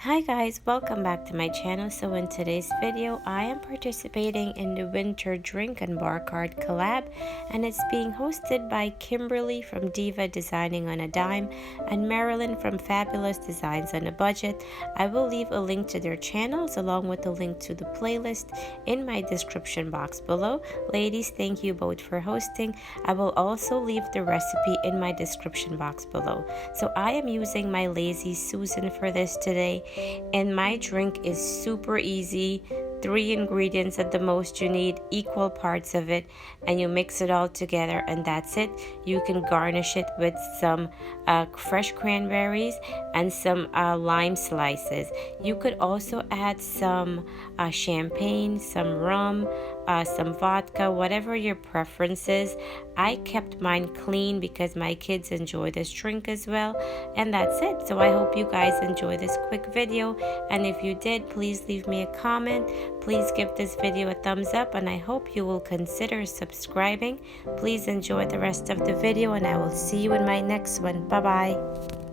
Hi guys, welcome back to my channel. So in today's video, I am participating in the winter drink and bar card collab, and it's being hosted by Kimberly from Diva Designing on a Dime and Marilyn from Fabulous Designs on a Budget. I will leave a link to their channels along with a link to the playlist in my description box below. Ladies, thank you both for hosting. I will also leave the recipe in my description box below. So I am using my Lazy Susan for this today. And my drink is super easy. 3 ingredients at the most you need, equal parts of it, and you mix it all together, and that's it. You can garnish it with some fresh cranberries and some lime slices. You could also add some champagne, some rum, some vodka, whatever your preference is. I kept mine clean because my kids enjoy this drink as well, and that's it. So I hope you guys enjoy this quick video, and if you did, please leave me a comment. Please give this video a thumbs up, and I hope you will consider subscribing. Please enjoy the rest of the video, and I will see you in my next one. Bye bye.